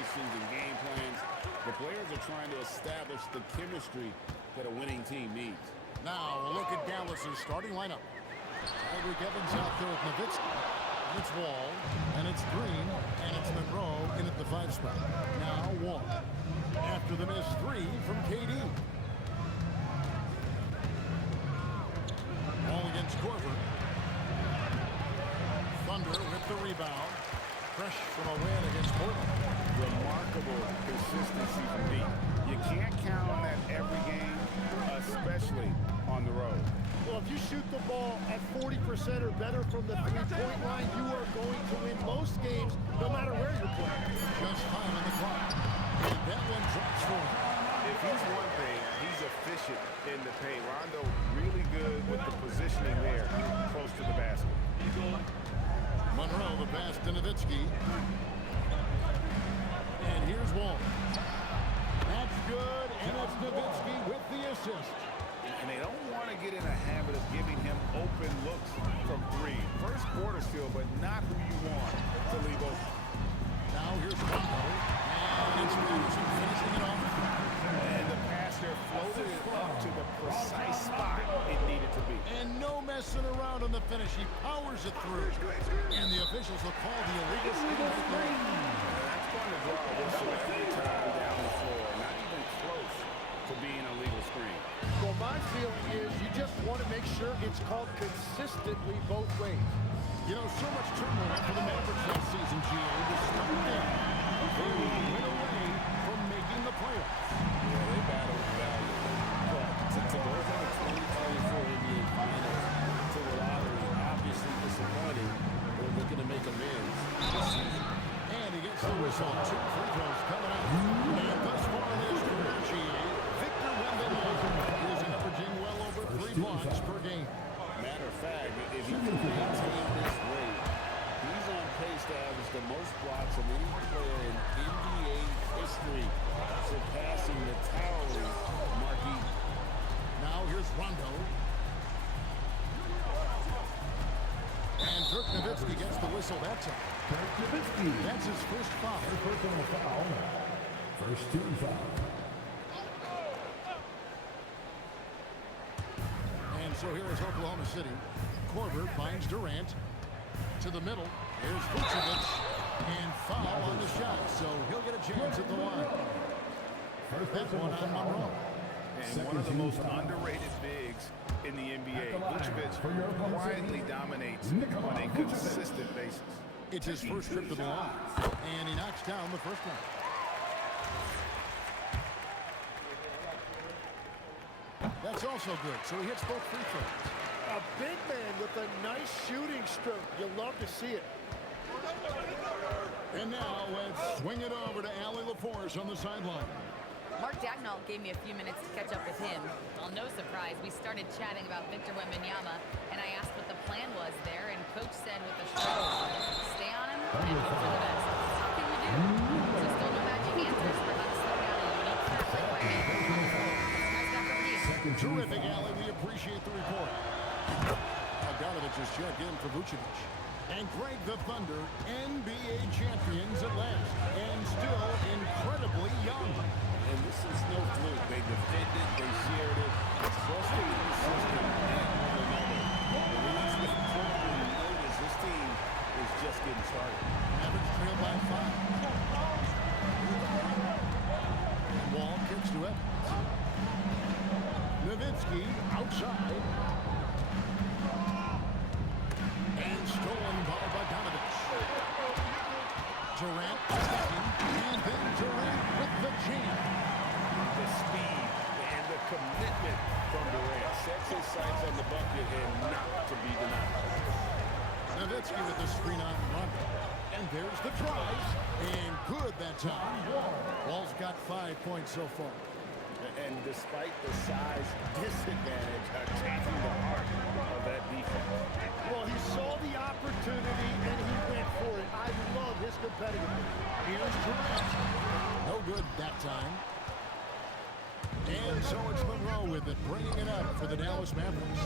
formations and game plans. The players are trying to establish the chemistry that a winning team needs. Now, a look at Dallas's starting lineup. Tyreek Evans out there with Nowitzki. It's Wall, and it's Green, and it's Monroe in at the 5 spot. Now Wall. After the miss 3 from KD. Wall against Corver. Thunder with the rebound. Fresh from a win against Portland. Remarkable consistency from deep. You can't count on that every game, especially on the road. Well, if you shoot the ball at 40% or better from the three-point line, you are going to win most games, no matter where you're playing. Just 5 on the clock. And that one drops for him. If he's one thing, he's efficient in the paint. Rondo really good with the positioning there, close to the basket. Monroe, the pass to Nowitzki. And here's Wall. That's good, and that's Nowitzki with the assist. And they don't want to get in a habit of giving him open looks from 3. First quarter still, but not who you want to leave open. Now here's Rondo. And it's Madison finishing it off. And the pass there floated it up to the precise spot it needed to be. And no messing around on the finish. He powers it through. And the officials will call the illegal screen. That's going to draw a whistle every time down the floor. Not even close to being a legal screen. Well, my feeling is you just want to make sure it's called consistently both ways. You know, so much turmoil for the Mavericks last season, GA. To start them, they went away from making the playoffs. Yeah, they battled value. But to go from the 2024 NBA Finals to the lottery, obviously disappointing. They're looking to make amends this season. And he gets the whistle. 2 free throws coming out. And thus far in his career, GA, Victor Wembanyama is averaging well over 3 blocks per game. Matter of fact, if he can maintain this rate, he's on pace to average the most blocks of any player in NBA history, surpassing the towering Marquis. Now here's Rondo. And Dirk Nowitzki gets the whistle that time. That's his first foul. Personal foul. First 2 fouls. And so here is Oklahoma City. Korver finds Durant to the middle. Here's Vucevic. And foul on the shot. So he'll get a chance at the line. That one on Monroe. And one of the most underrated bigs in the NBA. Vucevic quietly dominates on a consistent basis. It's his first trip to the line. And he knocks down the first one. That's also good. So he hits both free throws. A big man with a nice shooting stroke. You'll love to see it. And now let's swing it over to Allie LaForce on the sideline. Mark Dagnall gave me a few minutes to catch up with him. Well, no surprise, we started chatting about Victor Wembanyama, and I asked what the plan was there, and Coach said with a shrug, stay on him and hope for the best. How can you do? So still no magic answers for how to slow down a unique threat like Wembanyama. Terrific, Allie. We appreciate the report. Bogdanovich has checked in for Vucevic. And Greg, the Thunder, NBA champions at last, and still incredibly young. And this is no fluke. They defended, they shared it, trusted in the system and one another. And when he's been properly noticed, this team is just getting started. Mavericks trail by 5. And Wall kicks to Evans. Nowitzki outside. And stolen by Bogdanovich. Durant attacking, and then Durant with the jam. The speed and the commitment from Durant sets his sights on the bucket and not to be denied. Nowitzki with the screen on Rondo. And there's the drive. And good that time. Wall's got 5 points so far. And despite the size disadvantage, attacking the heart of that defense. Well, he saw the opportunity and he went for it. I love his competitiveness. Here's Durant. No good that time. And so it's Monroe with it, bringing it up for the Dallas Mavericks.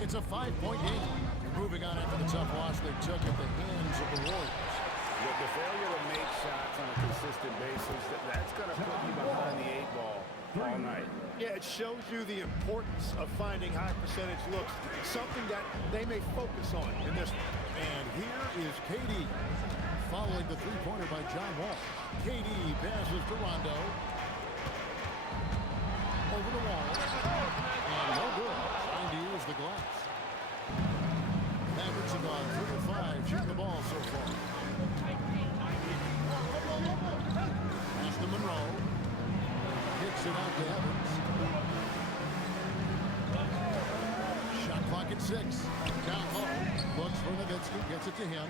It's a 5-point game. Moving on after the tough loss they took at the hands of the Warriors. The failure to make shots on a consistent basis, that's going to put you behind the 8 ball all night. Yeah, it shows you the importance of finding high percentage looks, something that they may focus on in this one. And here is KD. Following the three-pointer by John Wall. KD passes to Rondo. Over the wall. And no good. Trying to use the glass. Mavericks have gone 3 of 5 shooting the ball so far. Pass to Monroe. Kicks it out to Evans. Shot clock at 6. Down low. Looks for Nowitzki. Gets it to him.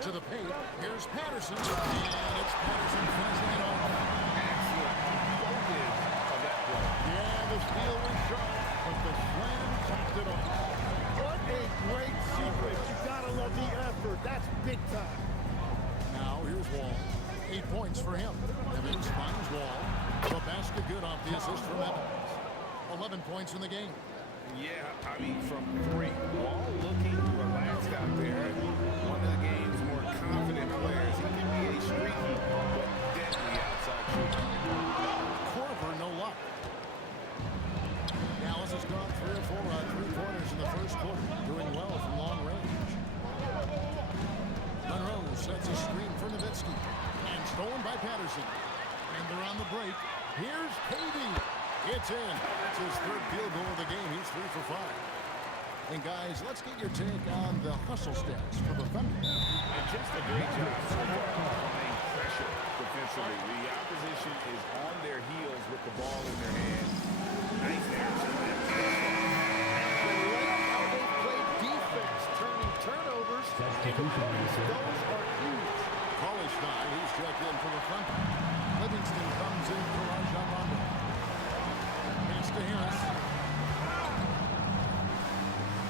To the paint. Here's Patterson. And it's Patterson finishing it off. Excellent focus of that play. Yeah, the steal was sharp, but the slam topped it off. What a great sequence. You gotta love the effort. That's big time. Now here's Wall. 8 points for him. Evans finds Wall. The basket good off the assist from Evans. 11 points in the game. Yeah, I mean, from 3. Wall looking relaxed out there. One of the game's more confident players. He can be a streaky, but deadly outside shooter. Korver, no luck. Dallas has gone 3 of 4 on 3-pointers in the first quarter. Doing well from long range. Monroe sets a screen for Nowitzki. And stolen by Patterson. And they're on the break. Here's KD. It's in. That's his 3rd field goal of the game. He's 3 for 5. And guys, let's get your take on the hustle stats for the Thunder. And just a great job so far applying pressure defensively. The opposition is on their heels with the ball in their hands. Nice action. How they play defense, turning turnovers into points. Those are huge. Cauley-Stein, he's checked in for the Thunder. Livingston comes in for Rajon Rondo. Pass to Harris.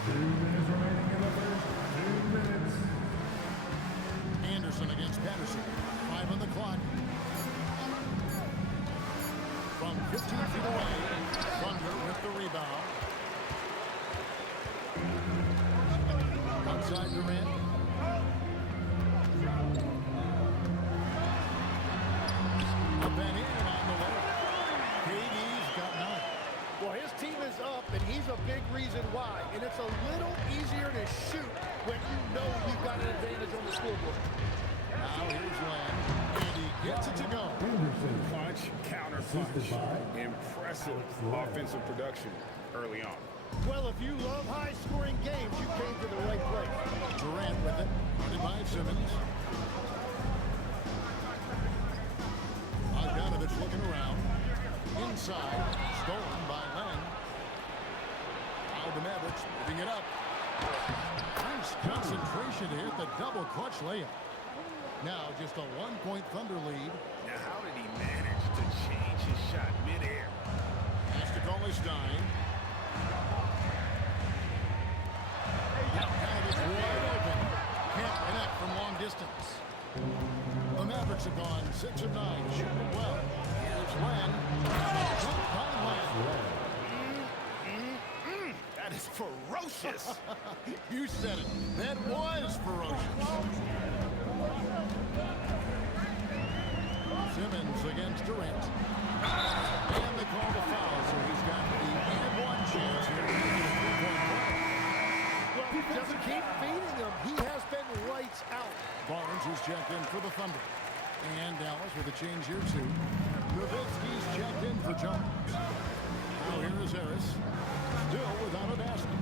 2 minutes remaining in the first. 2 minutes. Anderson against Patterson. 5 on the clock. From 15 feet away, Thunder with the rebound. Outside Durant. Up and in on the way. KD's got 9. Well, his team is up, and he's a big reason why. And it's a little easier to shoot when you know you've got an advantage on the scoreboard. Now here's Lamb. And he gets it to go. Anderson. Punch, counter punch. Impressive offensive production early on. Well, if you love high-scoring games, you came to the right place. Durant with it. Guarded by Simmons. Bogdanovich looking around. Inside. Stolen by Len. Now the Mavericks moving it up. Nice concentration to hit the double clutch layup. Now just a 1-point Thunder lead. Now, how did he manage to change his shot midair? Pass to Cauley-Stein. Bogdanovich wide open. Can't connect from long distance. The Mavericks have gone 6 of 9, shooting it well. Here's Len. By Len. That is ferocious. You said it. That was ferocious. Simmons against Durant. And they call the foul, so he's got the and 1 chance here to get a 3-point play. Well, just keep feeding him. He has been lights out. Barnes is checked in for the Thunder. And Dallas with a change here, too. Nowitzki's checked in for Jones. Now here is Harris. Still without a basket.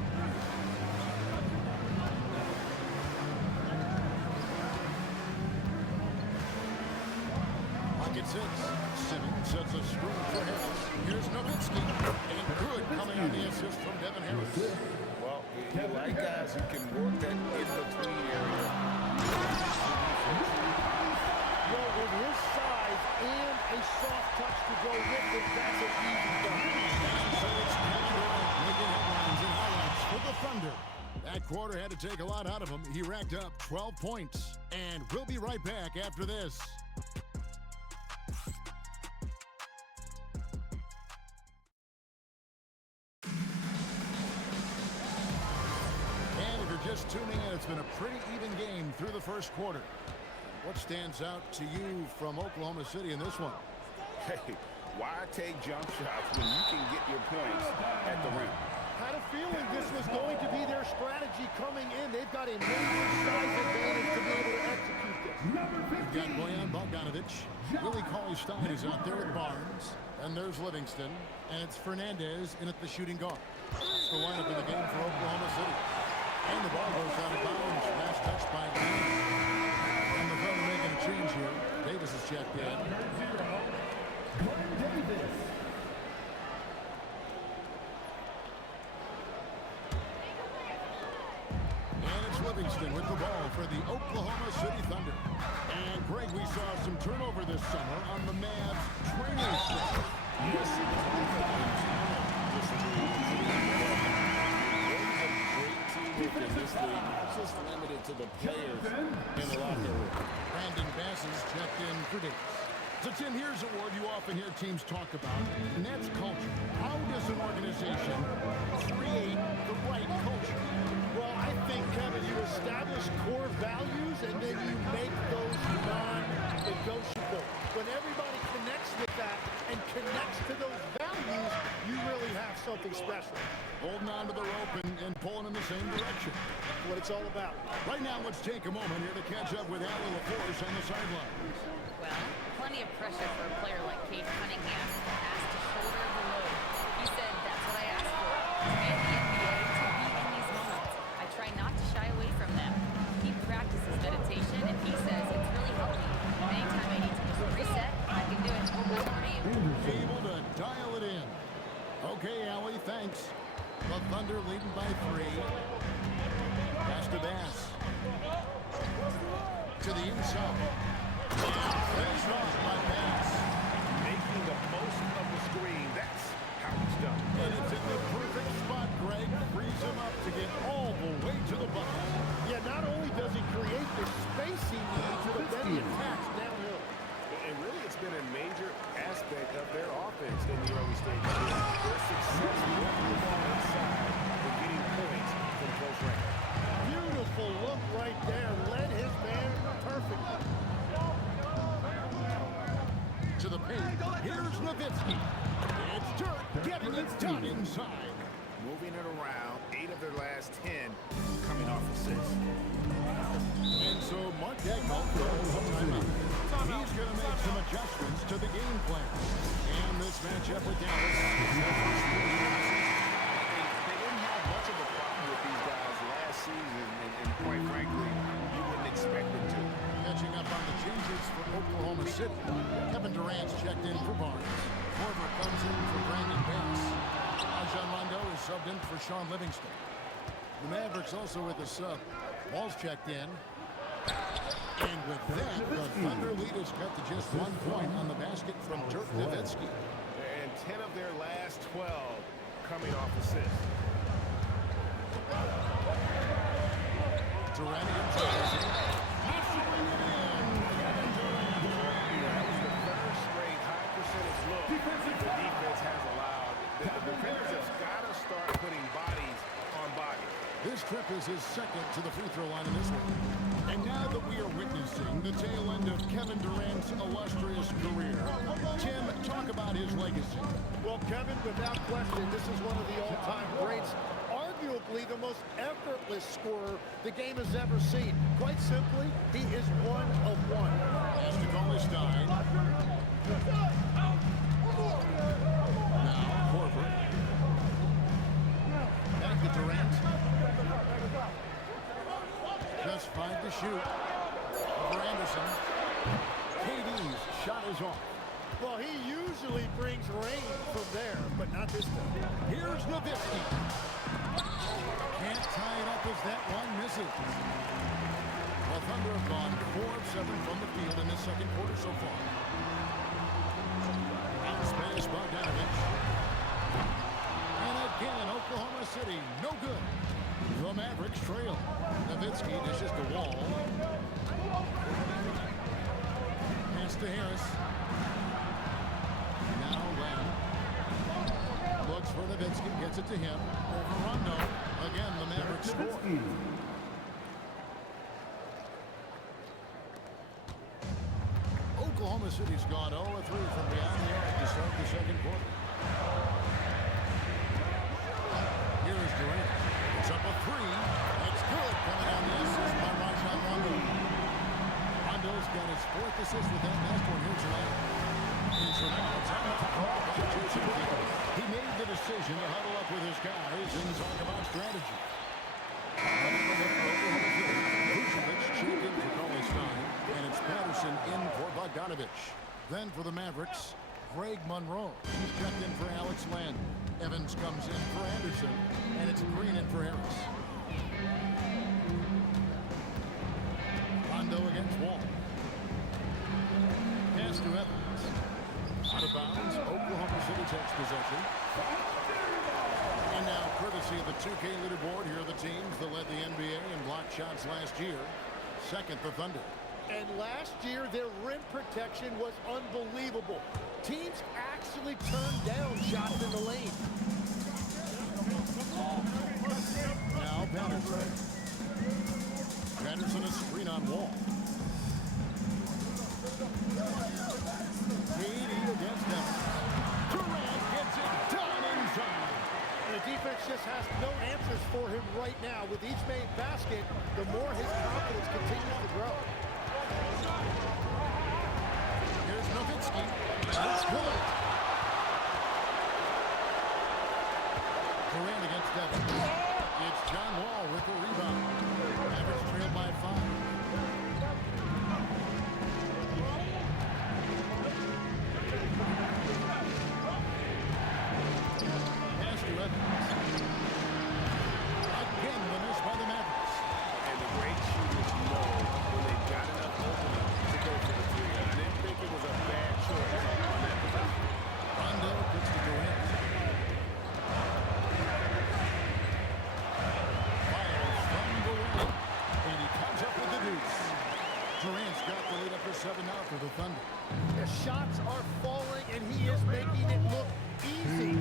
Pocket 6. Simmons sets a screen for Harris. Here's Nowitzki. And good coming on the assist from Devin Harris. Well, you like guys who can work that in-between area. Well, with his size and a soft touch to go with it, that's an easy done. So it's Kevin Durant making headlines and highlights for the Thunder. That quarter had to take a lot out of him. He racked up 12 points. And we'll be right back after this. just tuning in, it's been a pretty even game through the first quarter. What stands out to you from Oklahoma City in this one? Hey, why take jump shots when you can get your points at the rim? Had a feeling this was going to be their strategy coming in. They've got a major size advantage to be able to execute this. We've got Bojan Bogdanovic. Willie Cauley-Stein is out there with Barnes. And there's Livingston. And it's Fernandez in at the shooting guard. That's the lineup in the game for Oklahoma City. And the ball goes out of bounds. Last touch by Green. And the Thunder making a change here. Davis is checked in. And it's Livingston with the ball for the Oklahoma City Thunder. And Greg, we saw some turnover this summer on the Mavs training staff. Yes, it was a great team in this league, not just limited to the players in the locker room. Brandon Bass is checked in for Davis. So, Tim, here's a word you often hear teams talk about, and that's culture. How does an organization create the right culture? Well, I think, Kevin, you establish core values and then you make those non-negotiable. When everybody connects with that and connects to those values, you really have something special. Holding on to the rope and pulling in the same direction. That's what it's all about. Right now, let's take a moment here to catch up with Allie LaForce on the sidelines. Well, plenty of pressure for a player like Cade Cunningham, asked to shoulder the load. He said, that's what I asked for, to be in the NBA, to be in these moments. I try not to shy away from them. He practices meditation, and he says it's really helped me. Anytime I need to just reset, I can do it. Over to you. Able to dial it in. Okay, Allie, thanks. The Thunder leading by 3. Pass to Bass. To the inside. Finish off by Bass. Making the most of the screen. That's how it's done. And it's in the perfect spot, Greg. Frees him up to get all the way to the bucket. Yeah, not only does he create the space he needs, but then he attacks downhill. And really, it's been a major aspect of their offense in the early stages. Their success moving the ball inside and getting points from close range. Beautiful look right there. Led his man perfectly. To the paint. Here's Nowitzki. It's Dirk getting it done inside. Moving it around, 8 of their last 10 coming off assists. And so Mark Dagnall throws a timeout. He's going to make some adjustments to the game plan. And this matchup with Dallas. They didn't have much of a problem with these guys last season, and quite frankly, you wouldn't expect them to. Catching up on the changes for Oklahoma City. Kevin Durant's checked in for Barnes. Korver comes in for Brandon Bass. Rajon Rondo is subbed in for Sean Livingston. The Mavericks also with a sub. Wall's checked in. And with that, the Thunder lead is cut to just 1 point on the basket from Dirk Nowitzki. And 10 of their last 12 coming off assists. Durant and Johnson. Hustling it in. Kevin Durant. That was the third straight high percentage look the defense has allowed. The defenders have got to start putting bodies on bodies. This trip is his second to the free throw line in this one. And now that we are witnessing the tail end of Kevin Durant's illustrious career, Tim, talk about his legacy. Well, Kevin, without question, this is one of the all-time greats. Arguably the most effortless scorer the game has ever seen. Quite simply, he is one of one. As to Cauley-Stein. Now, Korver. Back to Durant. Just 5 to shoot. For Anderson. KD's shot is off. Well, he usually brings rain from there, but not this time. Here's Nowitzki. Can't tie it up as that one misses. The Thunder have gone 4 of 7 from the field in the second quarter so far. Out space, Bogdanovic. And again, Oklahoma City, no good. The Mavericks trail. Nowitzki dishes the Wall. Pass to Harris. Now Lamb. Looks for Nowitzki, gets it to him. Over Rondo. Again, the Mavericks score. Oklahoma City's gone 0-3 from beyond the arc to start the second quarter. Here is Durant. It's up a three. It's good. Coming on the assist by Rajon Rondo. Rondo's got his fourth assist with that last one here tonight. So now it's on the call by Jason Kidd. He made the decision to huddle up with his guys and talk about strategy. Checked in for Cauley Stein, and it's Patterson in for Bogdanovich. Then for the Mavericks, Greg Monroe. He's checked in for Alex Len. Evans comes in for Anderson, and it's Green in for Harris. Rondo against Wall. Pass to Evans. Out of bounds, Oklahoma City takes possession. And now, courtesy of the 2K leaderboard, here are the teams that led the NBA in block shots last year. Second, the Thunder. And last year, their rim protection was unbelievable. Teams actually turned down shots in the lane. Now Patterson. Patterson a screen on Wall. KD against them. Durant gets it done inside. The defense just has no answers for him right now. With each made basket, the more his confidence continues to grow. Here's Nowitzki. It's good. Durant against Evans. It's John Wall with the rebound. Mavericks trail by 5. Pass to Evans. Again, the miss by the Mavericks. And the great shooters know when they've got enough opening to go for the three. And I didn't think it was a bad choice on that possession. Rondo puts to Durant. Fires from Durant. And he comes up with the deuce. Durant's got the lead up to 7 now for the Thunder. The shots are falling, and he is making it look easy.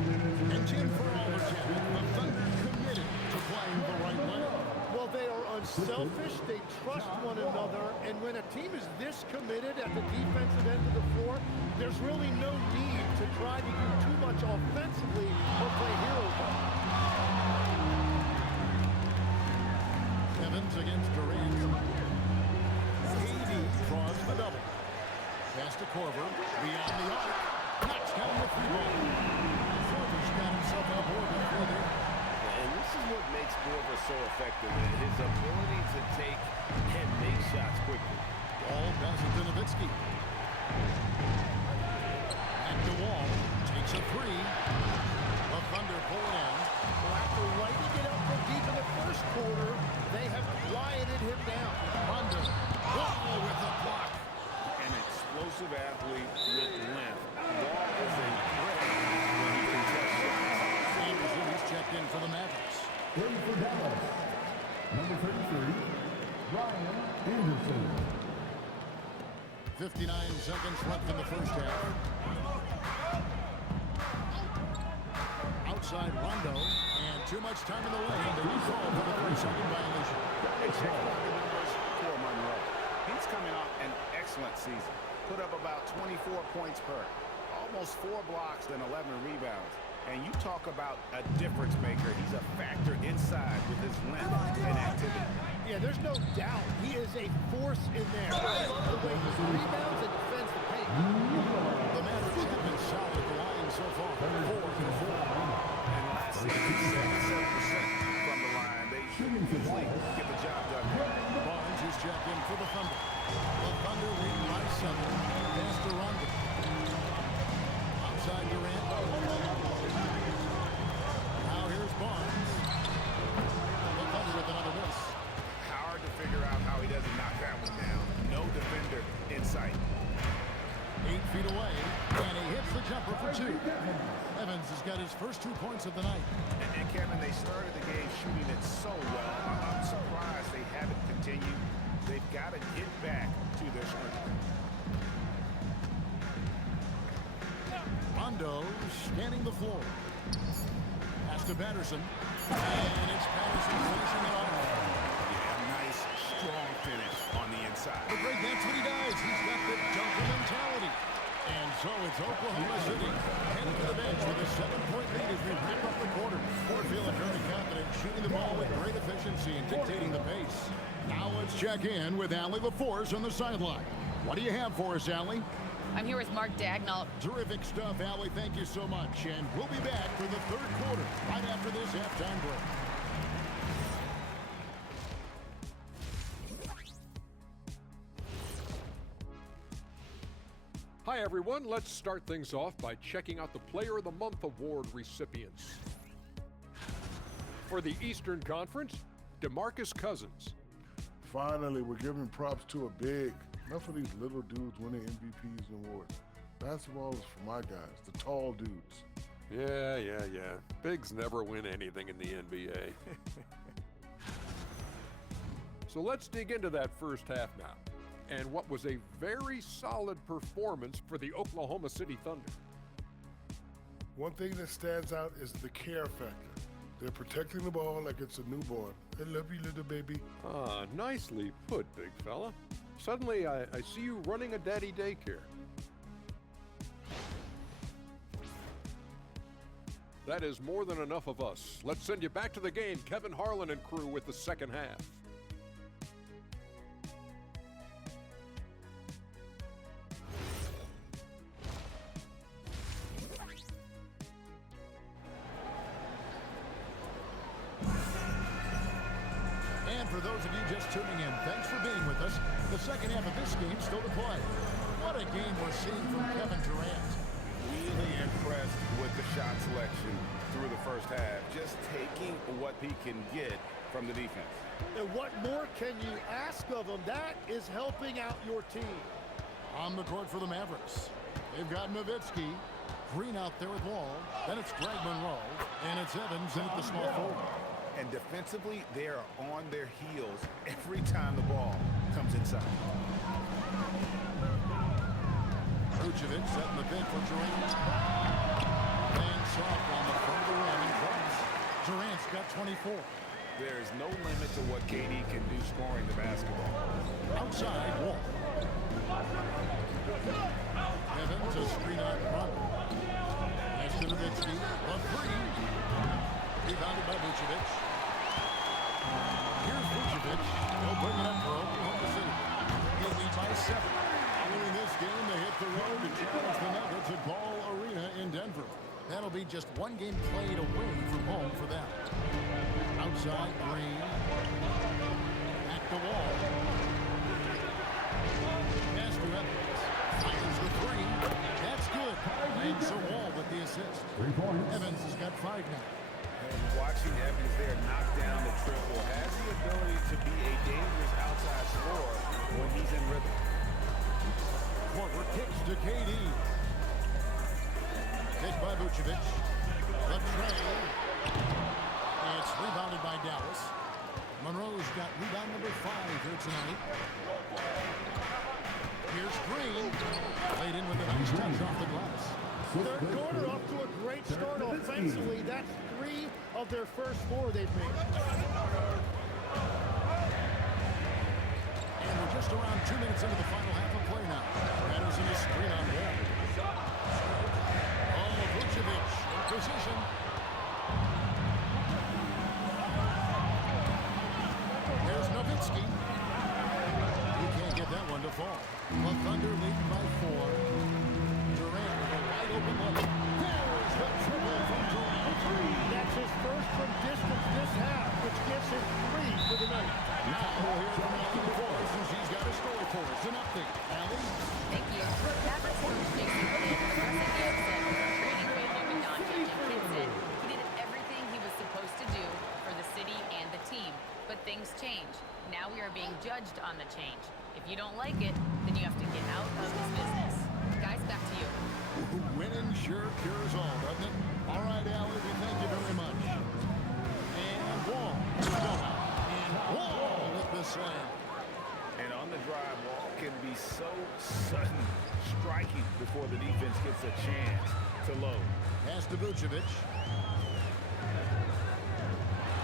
And Jim, for all the talent, the Thunder committed to playing the right way. Well, they are unselfish. They trust one another. And when a team is this committed at the defensive end of the floor, there's really no need to try to do too much offensively or play hero ball. Evans against Durant. KD draws the double. Pass to Korver. Beyond the arc. Knocks down the free ball. Korver's got himself on the board with 3 there. And this is what makes Korver so effective, his ability to take and make shots quickly. Ball passes to Nowitzki. Back to Wall. Takes a 3. The Thunder pull it in. Well, after lighting it up from deep in the first quarter, they have quieted him down. Rondo. Wall with the block. An explosive athlete with length. Wall is a threat when he can catch shots. Anderson is checked in for the Mavericks. Playing for Dallas, number 33, Ryan Anderson. 59 seconds left in the first half. Outside Rondo, and too much time in the lane. They call for the 3-second violation. Hey, check out the numbers for Monroe. He's coming off an excellent season. Put up about 24 points per. Almost 4 blocks and 11 rebounds. And you talk about a difference maker. He's a factor inside with his length and activity. Yeah, there's no doubt he is a force in there. I love the way he rebounds and defends the paint. The Mavericks have been solid at the line so far. 4 for 4. And last season, 77% from the line. They usually get the job done. Barnes is checked in for the Thunder. The Thunder lead by 7. Pass to Rondo. Outside Durant. Now here's Barnes. The Thunder with another miss. Hard to figure out how he doesn't knock that one down. No defender in sight. 8 feet away, and he hits the jumper for 2. Evans has got his first 2 points of the night. And Kevin, they started the game shooting it so well. I'm surprised they haven't continued. They've got to get back to their strength. Rondo scanning the floor. Pass to Patterson. And it's Patterson finishing it off. Yeah, nice, strong finish on the inside. But Greg, that's what he does. He's got the dunker mentality. So it's Oklahoma City heading to the bench with a 7-point lead as we wrap up the quarter. We're feeling very confident, shooting the ball with great efficiency and dictating the pace. Now let's check in with Allie LaForce on the sideline. What do you have for us, Allie? I'm here with Mark Dagnall. Terrific stuff, Allie. Thank you so much. And we'll be back for the third quarter right after this halftime break. Hi, everyone. Let's start things off by checking out the Player of the Month award recipients. For the Eastern Conference, DeMarcus Cousins. Finally, we're giving props to a big. Enough of these little dudes winning MVPs and awards. Basketball is for my guys, the tall dudes. Yeah. Bigs never win anything in the NBA. So let's dig into that first half now, and what was a very solid performance for the Oklahoma City Thunder. One thing that stands out is the care factor. They're protecting the ball like it's a newborn. I love you, little baby. Ah, nicely put, big fella. Suddenly, I see you running a daddy daycare. That is more than enough of us. Let's send you back to the game, Kevin Harlan and crew with the second half. And for those of you just tuning in, thanks for being with us. The second half of this game still to play. What a game we're seeing from Kevin Durant. Really impressed with the shot selection through the first half. Just taking what he can get from the defense. And what more can you ask of him? That is helping out your team. On the court for the Mavericks. They've got Nowitzki. Green out there with Wall. Then it's Greg Monroe. And it's Evans in at the small forward. And defensively, they are on their heels every time the ball comes inside. Vucevic setting the bid for Durant. Laying soft on the front of the rim and drops. Durant's got 24. There is no limit to what KD can do scoring the basketball. Outside, Wall. Evans a screen out front. Nice to Nowitzki. A three. Rebounded by Vucevic. Here's Vucevic. He'll bring it up for Oklahoma City. He'll lead by 7. Winning this game, they hit the road to challenge the Nuggets at Ball Arena in Denver. That'll be just one game played away from home for them. Outside, Green. Back to Wall. Pass to Evans. Fires the three. That's good. And so Wall with the assist. 3 points. Evans has got 5 now. And watching Evans there knock down the triple has the ability to be a dangerous outside scorer when he's in rhythm. Corver kicks to KD. Kick by Vucevic. The tray. And it's rebounded by Dallas. Monroe's got rebound number 5 here tonight. Here's Green. Laid in with a nice touch off the glass. Third quarter off to a great start offensively. That's 3 of their first 4 they've made. And we're just around 2 minutes into the final half of play now. Patterson is screen on Wall. Oh, Vucevic in position. There's Nowitzki. He can't get that one to fall. The Thunder lead by 4. Durant with a wide open look. There's the triple from Durant. That's his first from distance this half, which gives him 3 for the night. Now we'll hear from Allie LaForce since he's got a story for us. An update. Allie? Thank you. Mavericks coach Jason Kidd expressed at the outset of our training with Luka Doncic, and Kidd said he did everything he was supposed to do for the city and the team. But things change. Now we are being judged on the change. If you don't like it, then you have to get out of this business. Guys, back to you. Winning sure cures all, doesn't it? All right, Allie, we thank you very much. And Wall. And Wall with the slam. And on the drive, Wall can be so sudden, striking before the defense gets a chance to load. Pass to Vucevic.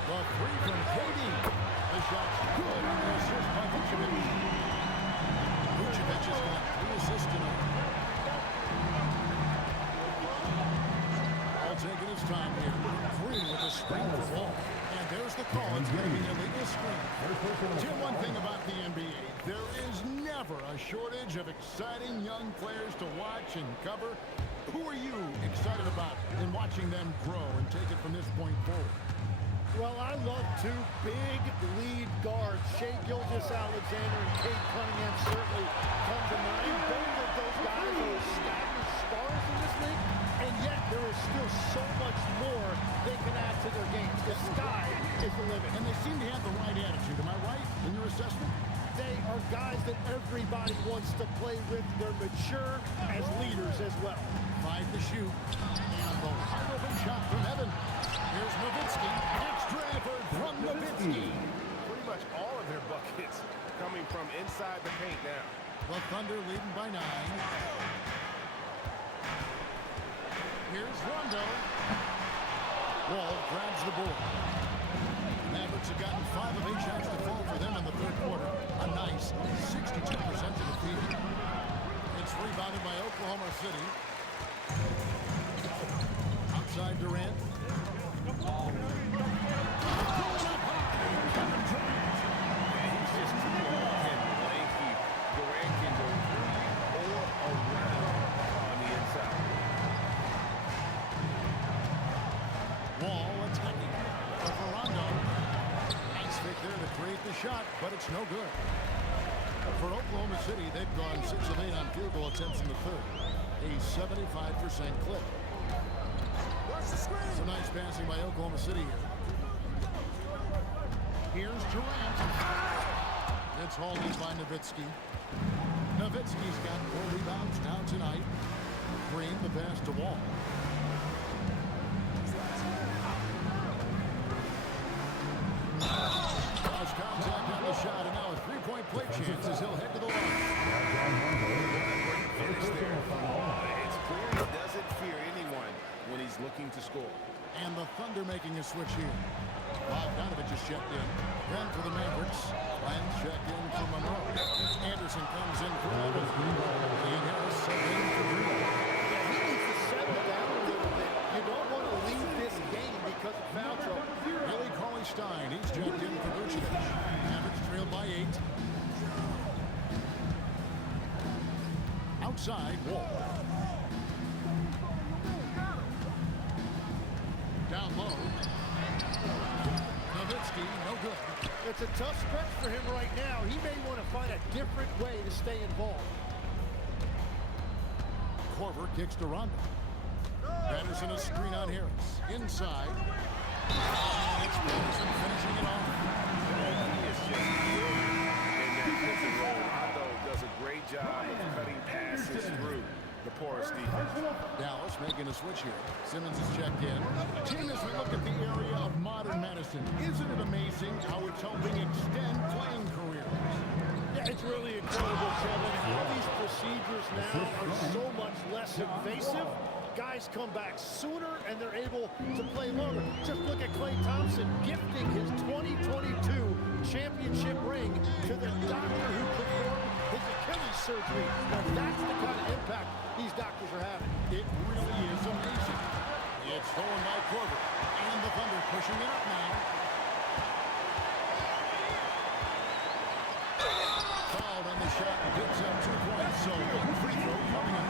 The 3 from KD. The shot's good on the assist by Vucevic. Vucevic has got 3 assists tonight. screen for Wall. And there's the call. It's going to be an illegal screen. Jim, one thing about the NBA, there is never a shortage of exciting young players to watch and cover. Who are you excited about in watching them grow and take it from this point forward? Well, I love two big lead guards. Shai Gilgeous-Alexander and Cade Cunningham certainly come to mind. Both of those guys are established stars in this league, and yet there is still so much more they can add to their games. The sky is the limit. And they seem to have the right attitude. Am I right in your assessment? They are guys that everybody wants to play with. They're mature as leaders as well. 5 to shoot. And the high open shot from Evan. Here's Nowitzki. Extra effort from Nowitzki. Pretty much all of their buckets coming from inside the paint now. The Thunder leading by 9. Here's Rondo. Wall grabs the board. Mavericks have gotten 5 of 8 shots to fall for them in the third quarter. A nice 62% to the field. It's rebounded by Oklahoma City. Outside Durant. He's just too long and lanky. Durant can go through or around on the inside. Wall attacking. For Rondo. Nice fake there to create the shot, but it's no good. For Oklahoma City, they've gone 6 of 8 on field goal attempts in the third. A 75% clip. Some nice passing by Oklahoma City here. Here's Durant. It's hauled in by Nowitzki. Nowitzki's got 4 rebounds now tonight. Green, the pass to Wall. Cross contact on the shot, and now a 3-point play chance as he'll head to the line. Finish there. It's clear he doesn't fear anyone when he's looking to score. And the Thunder making a switch here. Bogdanovich is checked in. Then for the Mavericks. Lyons checked in for Monroe. Anderson comes in for Evans. And Harris set in for Green. Yeah, he needs to settle down a little bit. You don't want to leave this game because of foul trouble. Billy Cauley-Stein, he's checked in for Vucevic. Mavericks trailed by 8. Outside, Wall. Down low. Nowitzki, no good. It's a tough stretch for him right now. He may want to find a different way to stay involved. Korver kicks to Rondo. Patterson a screen on Harris. Inside. And it's Patterson finishing it off. He is just brilliant in that pick and roll. Rondo does a great job of cutting passes through the porous defense. Dallas making a switch here. Simmons is checked in. Team, as we look at the area of modern medicine, isn't it amazing how it's helping extend playing careers? Yeah, it's really incredible, Kevin, how these procedures now are so much less invasive. Guys come back sooner, and they're able to play longer. Just look at Klay Thompson gifting his 2022 championship ring to the doctor who performed his Achilles surgery. Now, that's the kind of impact these doctors are having. It really is amazing. It's stolen by Korver. And the Thunder pushing it up now. Fouled on the shot and picks up 2 points. So 1 free throw coming up.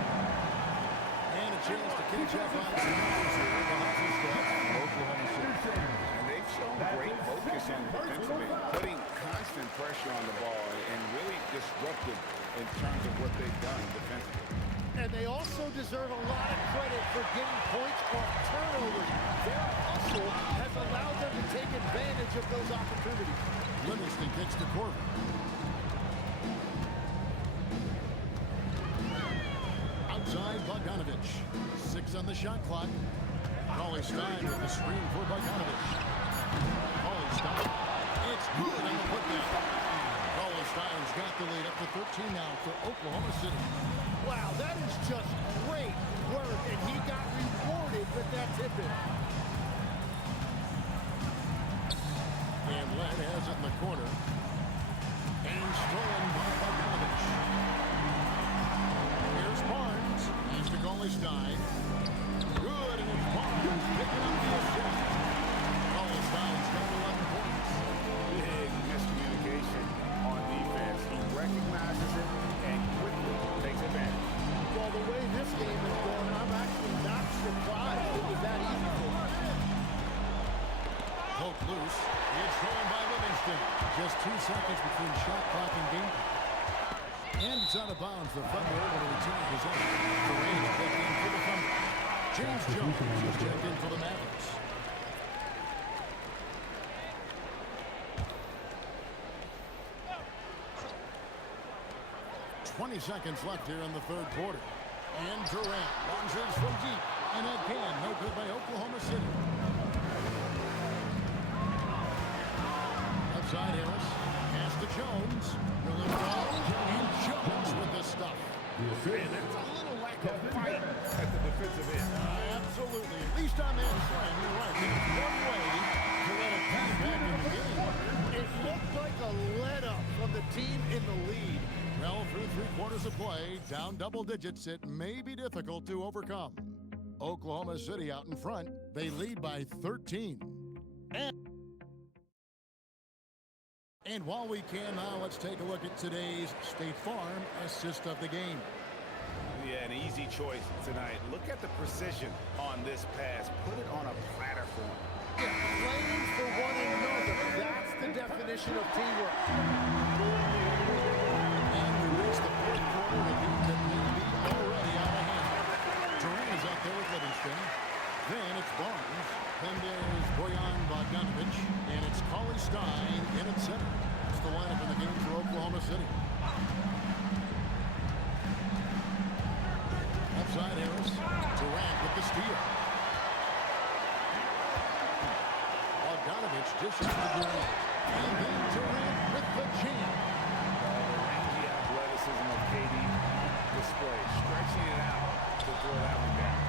And a chance to catch up on some numbers here at the Hustle Stats from Oklahoma City. And they've shown great focus on defensively, putting constant pressure on the ball and really disruptive in terms of what they've done defensively. And they also deserve a lot of credit for getting points off turnovers. Their hustle has allowed them to take advantage of those opportunities. Livingston kicks to Korver. Outside, Bogdanovich. 6 on the shot clock. Cauley-Stein with the screen for Bogdanovich. Cauley-Stein. It's good on the putback. Cauley-Stein's got the lead up to 13 now for Oklahoma City. Wow, that is just great work, and he got rewarded with that tip-in. And Led has it in the corner. And stolen by Bogdanovich. Here's Barnes. He's to Cauley-Stein. Good, and it's Barnes picking up the assist. 2 seconds between shot clock and game clock. And it's out of bounds. The Thunder able to return possession. Durant checked in for the Thunder. James Jones is checked in for the Mavericks. "20 seconds left here in the third quarter. And Durant launches from deep. And again, no good by Oklahoma City. Outside Harris. Pass to Jones. Will it go? And Jones with the stuff. And it's a little lack of fight at the defensive end. Absolutely. At least on that slam, you're right. There's one way to let it pass back in the game. It looked like a let-up from the team in the lead. Well, through 3 quarters of play, down double digits, it may be difficult to overcome. Oklahoma City out in front. They lead by 13. And while we can now, let's take a look at today's State Farm assist of the game. Yeah, an easy choice tonight. Look at the precision on this pass. Put it on a platter for him. Yeah, playing for one another. That's the definition of teamwork. And we reach the fourth quarter. The game that may be already out of hand. Durant is out there with Livingston. Then it's Barnes. Then there's Bojan Bogdanovic. And it's Cauley Stein in at center. That's the lineup in the game for Oklahoma City. Outside Harris. Durant with the steal. Bogdanovic dishes to Durant. And then Durant with the jam. The rangy athleticism of KD display. Stretching it out to throw that one down.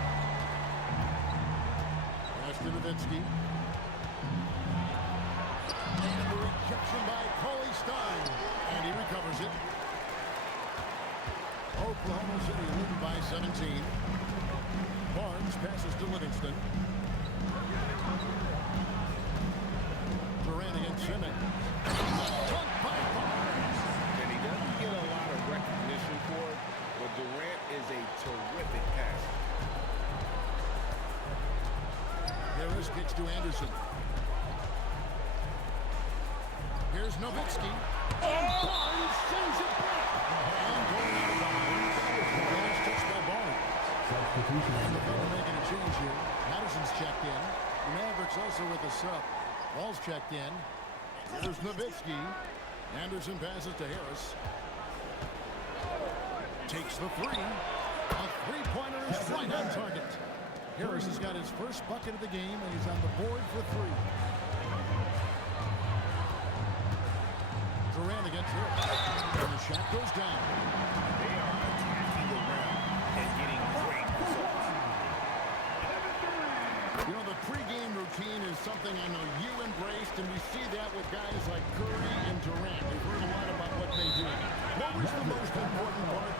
Pass to Nowitzki. And the rejection by Cauley Stein. And he recovers it. Oklahoma City leading by 17. Barnes passes to Livingston. Durant against Simmons. Dunk by Barnes. And he doesn't get a lot of recognition for it, but Durant is a terrific passer. Harris kicks to Anderson. Here's Nowitzki. And Barnes sends it back. And going out of bounds. Last touch by Barnes. And the Thunder making a change here. Madison's checked in. The Mavericks also with a sub. Ball's checked in. Here's Nowitzki. Anderson passes to Harris. Takes the three. A three-pointer is right on target. Harris has got his first bucket of the game, and he's on the board for 3. Durant against Harris. And the shot goes down. They are attacking the rim and getting great results. You know, the pregame routine is something I know you embraced, and we see that with guys like Curry and Durant. We've heard a lot about what they do. What was the most important part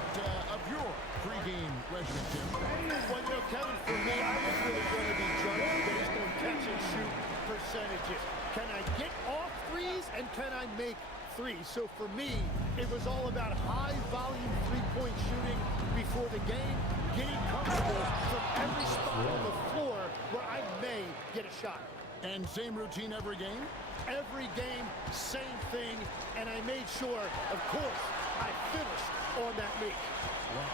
of your pregame regimen, Tim? Well, you know, Kevin, for me, I was really going to be judged based on catch and shoot percentages. Can I get off threes and can I make threes? So for me, it was all about high volume three-point shooting before the game, getting comfortable from every spot on the floor where I may get a shot. And same routine every game? Every game, same thing, and I made sure, of course, I finished on that make. Wow.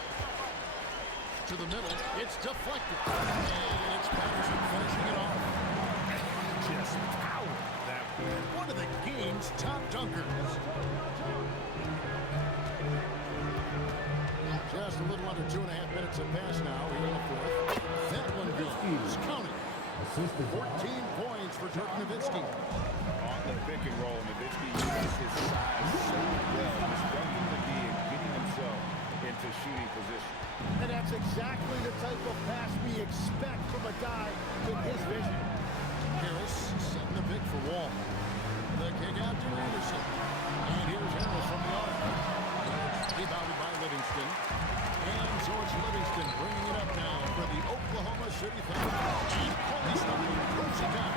To the middle, it's deflected. And it's Patterson finishing it off. Just power that One of the game's top dunkers. Just a little under 2.5 minutes have passed now here in the fourth. That one goes. Counting. 14 points for Dirk Nowitzki. on the pick and roll. Nowitzki uses his size so well, disrupting the D and getting himself into shooting position. And that's exactly the type of pass we expect from a guy with his vision. Harris setting the pick for Wall. The kick out to Anderson. And here's Harris from the arc. Rebounded by Livingston. And so it's Livingston bringing it up now for the Oklahoma City Thunder. And Cauley Stein puts it down.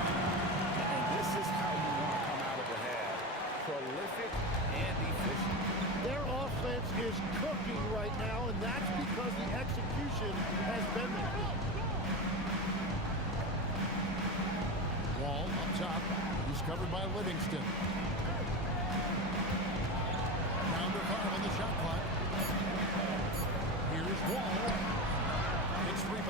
And this is how you want to come out of the half. Prolific and efficient. Their offense is cooking right now, and that's because the execution has been there. Wall up top. He's covered by Livingston.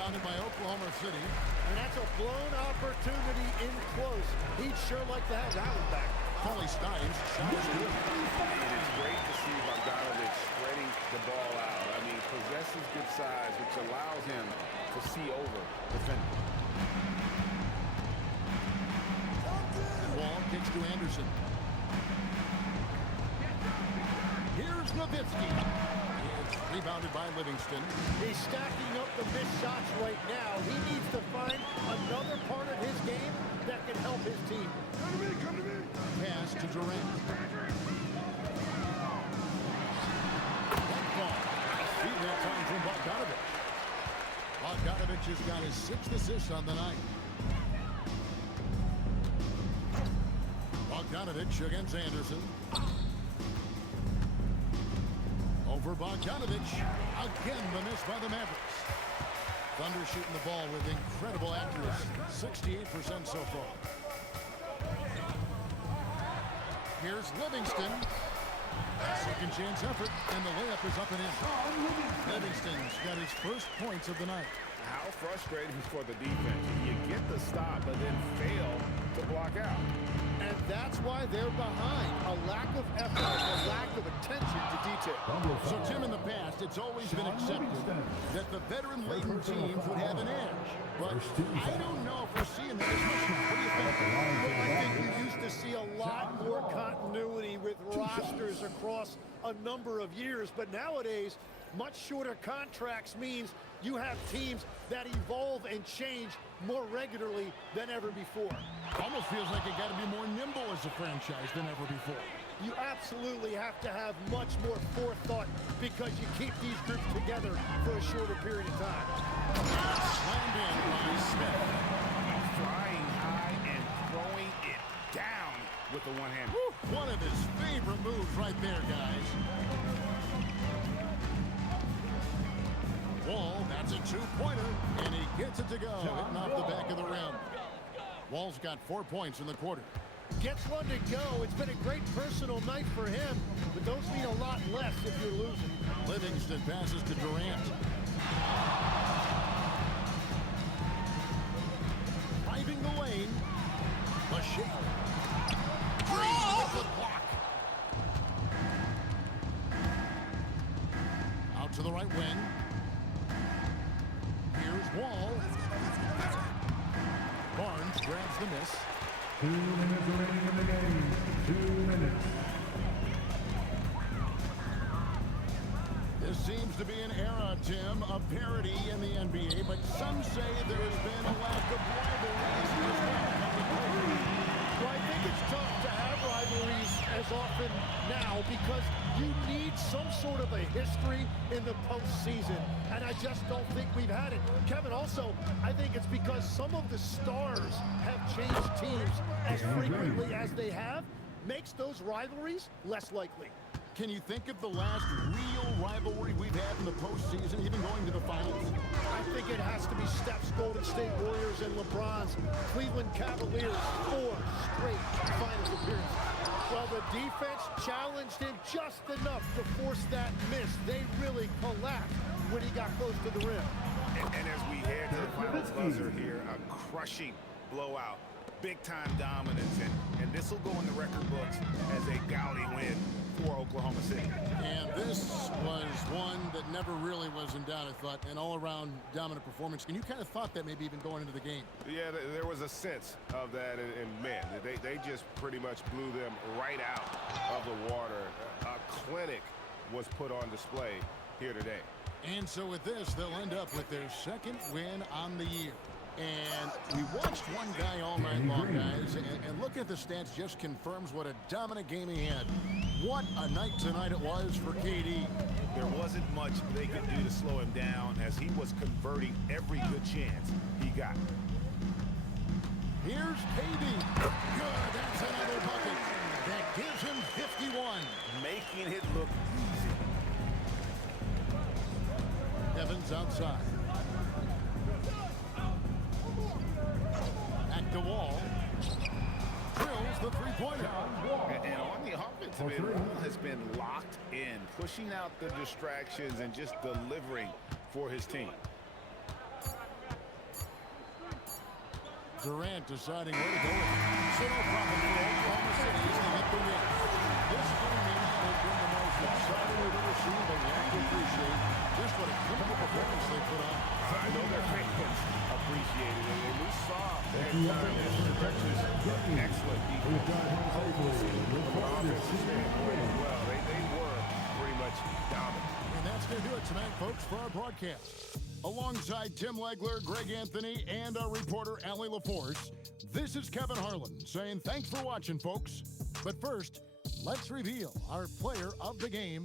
rebounded by Oklahoma City. And that's a blown opportunity in close. He'd sure like to have that one back. Paulie Steins shot is good. And it's great to see Bogdanovic spreading the ball out. I mean, possesses good size, which allows him to see over defenders. And Wall kicks to Anderson. Here's Nowitzki. It's rebounded by Livingston. He's stacking up the missed shots right now. He needs to find another part of his game that can help his team. Come to me. Pass to Durant. That ball. See that time from Bogdanovic. Bogdanovic has got his 6th assist on the night. Bogdanovic against Anderson. Over Bogdanovic. Again, the miss by the Mavericks. Thunder shooting the ball with incredible accuracy. 68% so far. Here's Livingston. Second chance effort, and the layup is up and in. Livingston's got his first points of the night. How frustrating for the defense. You get the stop, but then fail to block out. And that's why they're behind. A lack of effort, a lack of attention to detail. So, Tim, in the past, it's always been accepted that the veteran-laden teams would have an edge. But I don't know if we're seeing that as much now. What do you think? Well, I think you used to see a lot more continuity with rosters across a number of years. But nowadays, much shorter contracts means you have teams that evolve and change more regularly than ever before. Almost feels like you got to be more nimble as a franchise than ever before. You absolutely have to have much more forethought because you keep these groups together for a shorter period of time. Slammed in by Smith. Flying high and throwing it down with the one hand. One of his favorite moves right there, guys. Wall, that's a two-pointer, and he gets it to go, hitting off the back of the rim. Wall's got 4 points in the quarter. Gets one to go. It's been a great personal night for him, but those mean a lot less if you're losing. Livingston passes to Durant. Driving the lane. Lachey. Green with the block. Out to the right wing. Here's Wall. Barnes grabs the miss. 2 minutes remaining in the game. 2 minutes. This seems to be an era, Tim, of parity in the NBA, but some say there has been a lack of rivalries as well. Well, I think it's tough to have rivalries as often now because you need some sort of a history in the postseason, and I just don't think we've had it. Kevin, also, I think it's because some of the stars have changed teams as frequently as they have, makes those rivalries less likely. Can you think of the last real rivalry we've had in the postseason, even going to the finals? I think it has to be Steph's Golden State Warriors and LeBron's Cleveland Cavaliers 4 straight finals appearances. Well, the defense challenged him just enough to force that miss. They really collapsed when he got close to the rim. And as we head to the finals buzzer here, a crushing blowout, big-time dominance, and this will go in the record books as a gaudy win for Oklahoma City. And this was one that never really was in doubt, I thought, an all-around dominant performance. And you kind of thought that maybe even going into the game. Yeah, there was a sense of that, and man, they just pretty much blew them right out of the water. A clinic was put on display here today. And so with this, they'll end up with their second win on the year. And we watched one guy all night long, guys, and looking at the stats just confirms what a dominant game he had. What a night tonight it was for KD. There wasn't much they could do to slow him down as he was converting every good chance he got. Here's KD. Good, that's another bucket. That gives him 51. Making it look easy. Evans outside. Back to Wall. Drills the three-pointer. And on the offensive end, Wall has been locked in, pushing out the distractions and just delivering for his team. Durant deciding where to go with it. So no problem for Oklahoma City as they get the win. This game may not have been the most exciting we've ever seen, but you have to appreciate just what a clinical performance they put on. I know their fans appreciated it, and we saw at times stretches of excellent defense. From an offensive standpoint as well, they were pretty much dominant. And that's going to do it tonight, folks, for our broadcast. Alongside Tim Legler, Greg Anthony, and our reporter, Allie LaForce, this is Kevin Harlan saying thanks for watching, folks. But first, let's reveal our player of the game